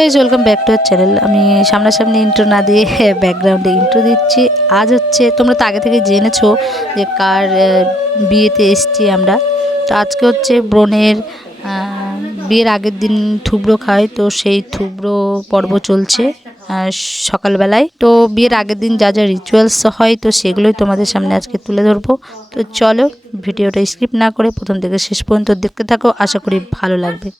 Guys, welcome back to our channel. আমি সামনাসামনি intro না দিয়ে ব্যাকগ্রাউন্ডে ইন্ট্রো দিচ্ছি। আজ হচ্ছে, তোমরা তো আগে থেকে জেনেছো যে কার বিয়েতে এসছি আমরা। তো আজকে হচ্ছে বোনের বিয়ের আগের দিন থুবড়ো খায়, তো সেই থুবড়ো পর্ব চলছে সকালবেলায়। তো বিয়ের আগের দিন যা যা রিচুয়ালস হয়, তো সেগুলোই তোমাদের সামনে আজকে তুলে ধরবো। তো চলো, ভিডিওটা স্কিপ না করে প্রথম থেকে শেষ পর্যন্ত দেখতে থাকো, আশা করি ভালো লাগবে।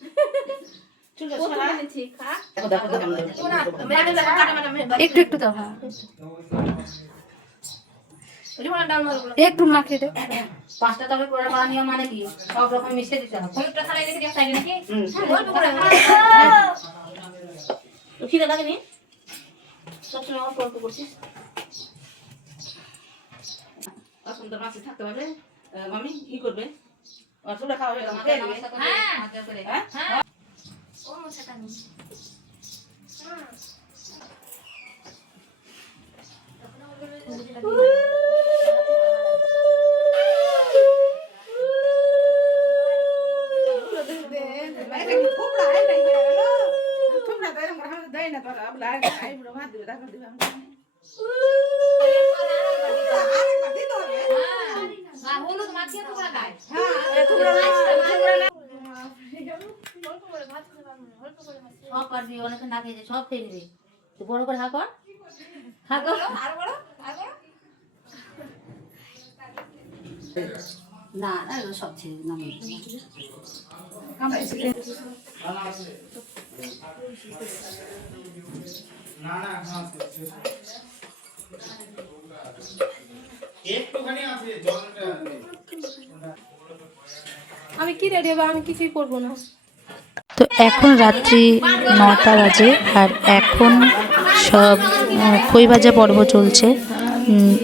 একটু একটু দাও, একটু মাখিয়ে দে। পাঁচটা তবে করে বানিয়ে মানে কি সব রকম মিশিয়ে দিতে হবে। হলুদটা খালি রেখে দিও সাইডে নাকি? খিদে লাগেনি? সবসময় আমার গল্প করছিস। সুন্দর মাছ থাকতে পারবে। মামি কি করবে? অসুবিধা খাওয়া হয়ে গেছে। হ্যাঁ হ্যাঁ। ও মশাটা নি। সব পারবি, অনেকে না খেয়েছে, সব খেয়ে নিবি। তুই বড় করে হাঁকর হাঁকর না না, সব ছেড়ে নামে আমি কি রেডি হবো? আমি কিছুই করবো না। তো এখন রাত্রি 9টা বাজে, আর এখন সব খই ভাজা পর্ব চলছে।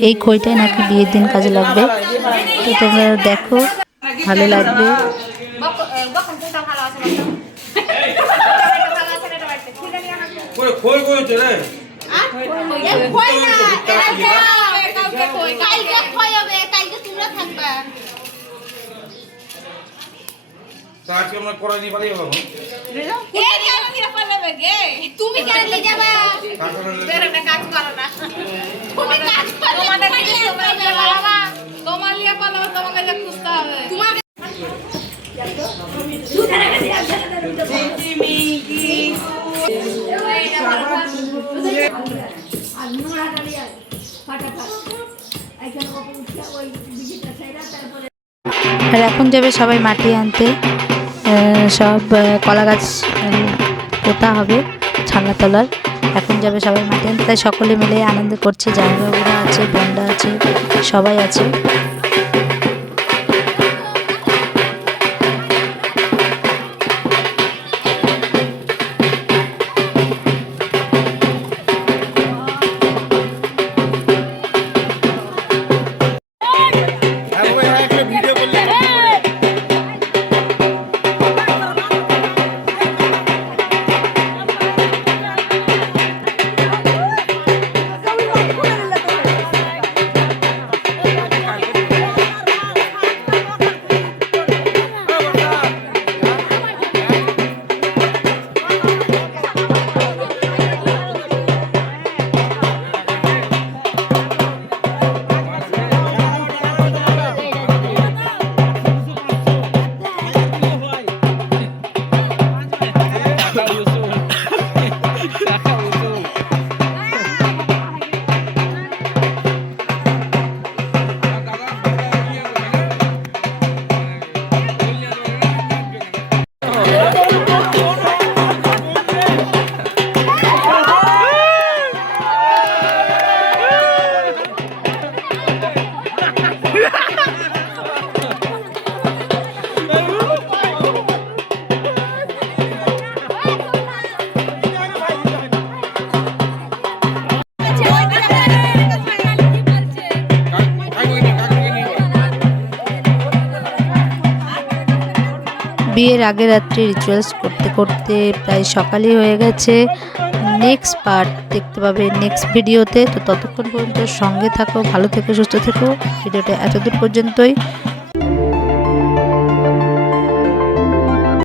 এই খইটাই নাকি বিয়ের দিন কাজে লাগবে। তো তোমরা দেখো, ভালো লাগবে। আজকে আমরা করাই নি পারি বাবু তুমি কেন নিয়ে যাবা? বেরোটা কাজ করো না। তুমি কাজ করো, তোমাদের কিছু হবে বাবা। তোমার লিয়ে পালাও, তোমাকে যে খুঁজতে হবে। তোমাকে আর এখন যাবে সবাই মাটি আনতে। সব কলা গাছ পোতা হবে ছাগলা তলার। এখন যাবে সবাই মাটি আনতে, তাই সকলে মিলে আনন্দ করছে। জামাইবাবুরা আছে, বোনরা আছে, সবাই আছে। বিয়ের আগের রাত্রে রিচুয়ালস করতে করতে প্রায় সকালই হয়ে গেছে। নেক্সট পার্ট দেখতে পাবে নেক্সট ভিডিওতে। তো ততক্ষণ পর্যন্ত সঙ্গে থাকো, ভালো থেকো, সুস্থ থেকো। ভিডিওটা এতদূর পর্যন্তই।